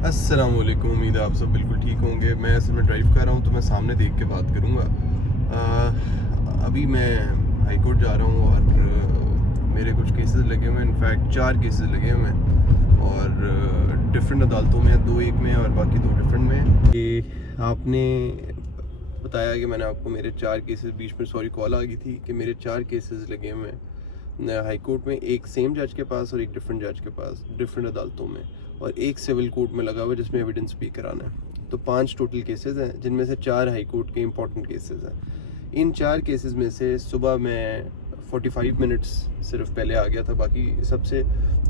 अस्सलाम वालेकुम। उम्मीद है आप सब बिल्कुल ठीक होंगे। मैं असल में ड्राइव कर रहा हूँ तो मैं सामने देख के बात करूँगा। अभी मैं हाई कोर्ट जा रहा हूँ और मेरे कुछ केसेस लगे हुए हैं। इनफैक्ट 4 केसेस लगे हुए हैं और डिफरेंट अदालतों में, 2 एक में और बाकी 2 डिफरेंट में। कि आपने बताया कि मैंने आपको मेरे 4 केसेस बीच में कॉल आ गई थी कि मेरे 4 केसेस लगे हुए हैं हाई कोर्ट में, एक सेम जज के पास और एक डिफरेंट जज के पास, डिफरेंट अदालतों में, और एक सिविल कोर्ट में लगा हुआ है जिसमें एविडेंस भी कराना है। तो 5 टोटल केसेस हैं जिनमें से 4 हाई कोर्ट के इंपॉर्टेंट केसेस हैं। इन 4 केसेस में से सुबह मैं 45 मिनट्स सिर्फ पहले आ गया था बाकी सबसे,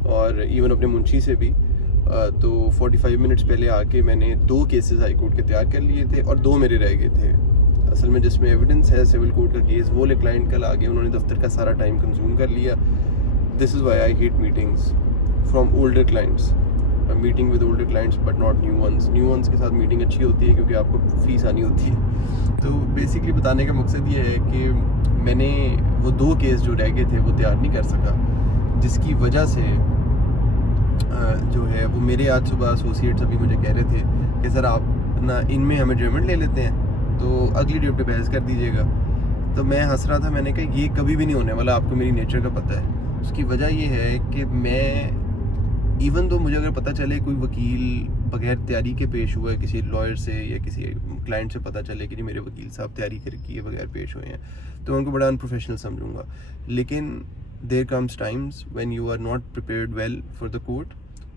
और इवन अपने मुंशी से भी। तो 45 मिनट्स पहले आके मैंने 2 केसेस हाई कोर्ट के तैयार कर लिए थे और 2 मेरे रह गए थे। असल में जिसमें एविडेंस है सिविल कोर्ट का केस, वो ले क्लाइंट कल आ गए, उन्होंने दफ्तर का सारा टाइम कंज्यूम कर लिया। This is why I hate meetings from older clients. Meeting with older clients but not new ones के साथ मीटिंग अच्छी होती है क्योंकि आपको फीस आनी होती है। तो बेसिकली बताने का मकसद ये है कि मैंने वो 2 केस जो रह गए थे वो तैयार नहीं कर सका, जिसकी वजह से जो है वो मेरे आज सुबह एसोसिएट्स अभी मुझे कह रहे थे कि सर आप ना इनमें हमें जजमेंट ले लेते हैं तो अगली डेट पे बहस कर दीजिएगा। तो मैं हंस रहा था, मैंने कहा ये कभी भी नहीं होने वाला, आपको मेरी नेचर का पता है। उसकी वजह ये है कि मैं इवन तो मुझे अगर पता चले कोई वकील बगैर तैयारी के पेश हुआ है किसी लॉयर से या किसी क्लाइंट से पता चले कि जी मेरे वकील साहब तैयारी करके ये बगैर पेश हुए हैं, तो मैं उनको बड़ा अनप्रोफेशनल समझूंगा। लेकिन there comes times when you are not prepared well for the court,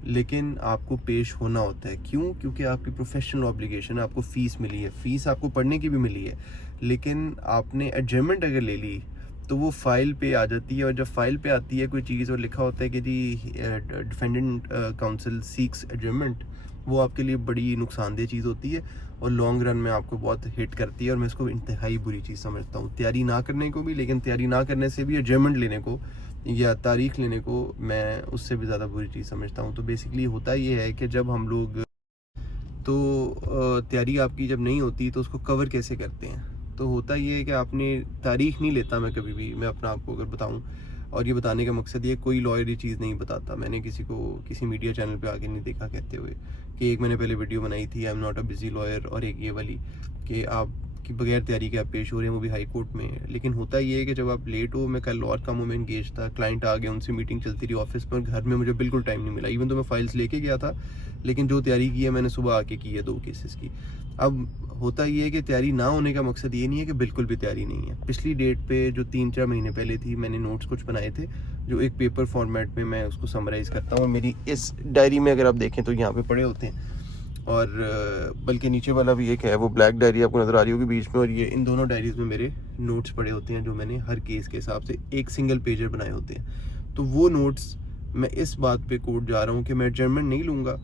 लेकिन आपको पेश होना होता है। क्यों? क्योंकि आपकी प्रोफेशनल ऑब्लिगेशन है, आपको फ़ीस मिली है, फ़ीस आपको पढ़ने की भी मिली है, लेकिन आपने एडजमेंट अगर ले ली तो वो फाइल पे आ जाती है। और जब फाइल पे आती है कोई चीज़ और लिखा होता है कि जी डिफेंडेंट काउंसिल सीक्स एडजमेंट, वो आपके लिए बड़ी नुकसानदेह चीज़ होती है और लॉन्ग रन में आपको बहुत हिट करती है। और मैं इसको इंतहाई बुरी चीज़ समझता हूँ, तैयारी ना करने को भी, लेकिन तैयारी ना करने से भी एडजमेंट लेने को या तारीख लेने को मैं उससे भी ज़्यादा बुरी चीज़ समझता हूँ। तो बेसिकली होता ये है कि जब हम लोग तैयारी आपकी जब नहीं होती तो उसको कवर कैसे करते हैं। तो होता ये है कि आपने तारीख नहीं लेता, मैं कभी भी, मैं अपना आपको अगर बताऊं, और ये बताने का मकसद ये, कोई लॉयर ये चीज़ नहीं बताता। मैंने किसी को किसी मीडिया चैनल पे आके नहीं देखा कहते हुए कि एक मैंने पहले वीडियो बनाई थी I am not a busy lawyer, और एक ये वाली कि आप कि बगैर तैयारी के आप पेश हो रहे हैं, वो भी हाई कोर्ट में। लेकिन होता ये है कि जब आप लेट हो, मैं कल और कामों में इंगेज था, क्लाइंट आ गए, उनसे मीटिंग चलती रही ऑफिस पर, घर में मुझे बिल्कुल टाइम नहीं मिला। इवन तो मैं फाइल्स लेके गया था, लेकिन जो तैयारी की है मैंने सुबह आके की है 2 केसेस की। अब होता ये है कि तैयारी ना होने का मकसद ये नहीं है कि बिल्कुल भी तैयारी नहीं है। पिछली डेट पे जो 3-4 महीने पहले थी, मैंने नोट्स कुछ बनाए थे जो एक पेपर फॉर्मेट में मैं उसको समराइज़ करता हूँ। मेरी इस डायरी में अगर आप देखें तो यहाँ पे पड़े होते हैं, और बल्कि नीचे वाला भी एक है, वो ब्लैक डायरी आपको नज़र आ रही होगी बीच में, और ये इन दोनों डायरीज़ में मेरे नोट्स पड़े होते हैं जो मैंने हर केस के हिसाब से एक सिंगल पेजर बनाए होते हैं। तो वो नोट्स मैं इस बात पे कोर्ट जा रहा हूँ कि मैं एडजमेंट नहीं लूँगा,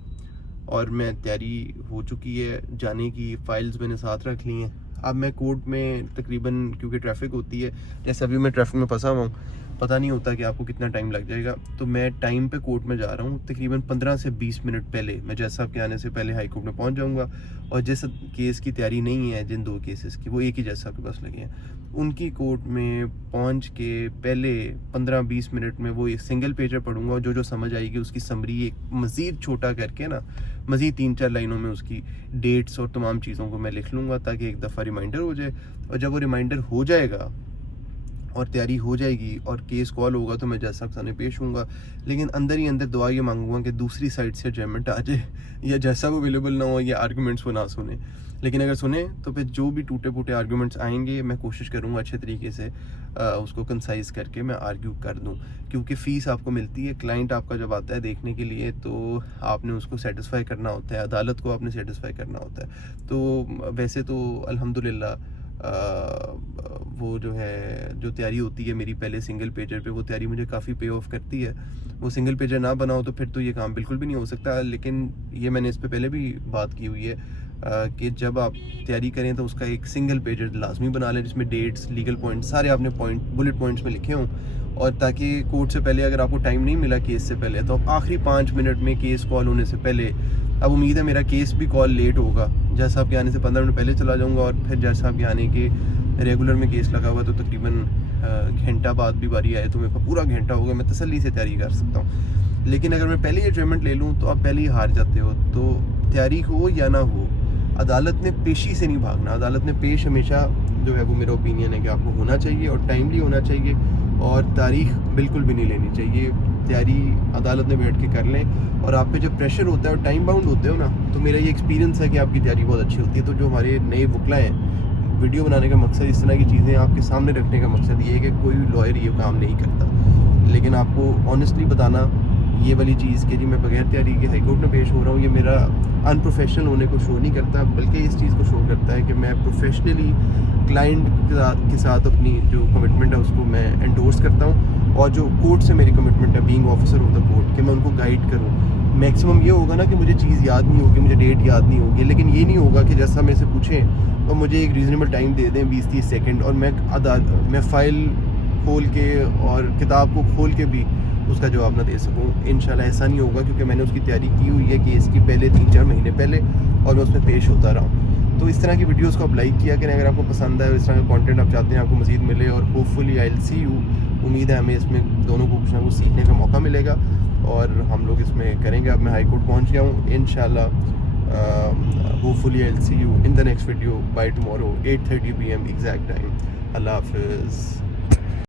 और मैं तैयारी हो चुकी है जाने की, फ़ाइल्स मैंने साथ रख ली हैं। अब मैं कोर्ट में तकरीबन, क्योंकि ट्रैफिक होती है, जैसे अभी मैं ट्रैफिक में फंसा हुआ हूँ, पता नहीं होता कि आपको कितना टाइम लग जाएगा, तो मैं टाइम पे कोर्ट में जा रहा हूँ। तकरीबन 15 से 20 मिनट पहले मैं जज साहब के आने से पहले हाई कोर्ट में पहुँच जाऊँगा। और जिस केस की तैयारी नहीं है, जिन 2 केसेस की, वो एक ही जज साहब के पास लगे हैं, उनकी कोर्ट में पहुँच के पहले 15-20 मिनट में वो एक सिंगल पेजर पढ़ूंगा, और जो समझ आएगी उसकी समरी एक मज़ीद छोटा करके ना, मज़ीद 3-4 लाइनों में उसकी डेट्स और तमाम चीज़ों को मैं लिख लूँगा ताकि एक दफ़ा रिमाइंडर हो जाए। और जब वो रिमाइंडर हो जाएगा और तैयारी हो जाएगी और केस कॉल होगा तो मैं जज साहब सामने पेश हूँगा। लेकिन अंदर ही अंदर दुआ ये मांगूंगा कि दूसरी साइड से जजमेंट आ जाए, या जज साहब अवेलेबल ना हो, या आर्गूमेंट्स वो ना सुने। लेकिन अगर सुने तो फिर जो भी टूटे फूटे आर्गूमेंट्स आएंगे, मैं कोशिश करूँगा अच्छे तरीके से उसको कंसाइज करके मैं आर्ग्यू कर दूँ। क्योंकि फ़ीस आपको मिलती है, क्लाइंट आपका जब आता है देखने के लिए तो आपने उसको सेटिस्फाई करना होता है, अदालत को आपने सेटिस्फाई करना होता है। तो वैसे तो अल्हम्दुलिल्लाह वो जो है, जो तैयारी होती है मेरी पहले सिंगल पेजर पे, वो तैयारी मुझे काफ़ी पे ऑफ करती है। वो सिंगल पेजर ना बनाओ तो फिर तो ये काम बिल्कुल भी नहीं हो सकता। लेकिन ये मैंने इस पे पहले भी बात की हुई है कि जब आप तैयारी करें तो उसका एक सिंगल पेजर लाजमी बना लें जिसमें डेट्स, लीगल पॉइंट्स सारे आपने बुलेट पॉइंट्स में लिखे हों, और ताकि कोर्ट से पहले अगर आपको टाइम नहीं मिला केस से पहले, तो आप आखिरी 5 मिनट में केस कॉल होने से पहले, अब उम्मीद है मेरा केस भी कॉल लेट होगा, जज साहब के आने से 15 मिनट पहले चला जाऊँगा, और फिर जज साहब के आने के रेगुलर में केस लगा हुआ तो तकरीबन घंटा बाद भी बारी आए तो मेरे पास पूरा घंटा होगा, मैं तसल्ली से तैयारी कर सकता हूँ। लेकिन अगर मैं पहले ही एडजमेंट ले लूँ तो आप पहले ही हार जाते हो। तो तैयारी हो या ना हो, अदालत ने पेशी से नहीं भागना। अदालत ने पेश हमेशा जो है वो मेरा ओपिनियन है कि आपको होना चाहिए और टाइमली होना चाहिए, और तारीख बिल्कुल भी नहीं लेनी चाहिए। तैयारी अदालत में बैठ के कर लें, और आप पे जब प्रेशर होता है और टाइम बाउंड होते हो ना, तो मेरा ये एक्सपीरियंस है कि आपकी तैयारी बहुत अच्छी होती है। तो जो हमारे नए वकला हैं, वीडियो बनाने का मकसद इस तरह की चीज़ें आपके सामने रखने का मकसद ये है कि कोई लॉयर ये काम नहीं करता, लेकिन आपको ऑनेस्टली बताना ये वाली चीज़ कि जी मैं बगैर तैयारी के हाई कोर्ट में पेश हो रहा हूँ, ये मेरा अनप्रोफेशनल होने को शो नहीं करता, बल्कि इस चीज़ को शो करता है कि मैं प्रोफेशनली क्लाइंट के साथ अपनी जो कमिटमेंट है उसको मैं एंडोर्स करता हूँ, और जो कोर्ट से मेरी कमिटमेंट है being officer of the court कि मैं उनको गाइड करूँ। मैक्सिमम ये होगा ना कि मुझे चीज़ याद नहीं होगी, मुझे डेट याद नहीं होगी, लेकिन ये नहीं होगा कि जैसा मेरे से पूछें और मुझे एक रीज़नेबल टाइम दे दें 20-30 सेकंड, और मैं फ़ाइल खोल के और किताब को खोल के भी उसका जवाब ना दे सकूं। इंशाल्लाह ऐसा नहीं होगा, क्योंकि मैंने उसकी तैयारी की हुई है केस की पहले 3-4 महीने पहले, और मैं उसमें पेश होता रहा हूँ। तो इस तरह की वीडियोस को आप लाइक किया करें अगर आपको पसंद आए, और इस तरह का कंटेंट आप चाहते हैं आपको मज़ीद मिले, और hopefully I will see you. उम्मीद है हमें इसमें दोनों को कुछ ना कुछ सीखने का मौका मिलेगा, और हम लोग इसमें करेंगे। अब मैं हाई कोर्ट पहुँच गया हूँ इंशाल्लाह। Hopefully I will see you in the next video bye tomorrow 8:30 PM exact time. अल्लाह हाफिज़।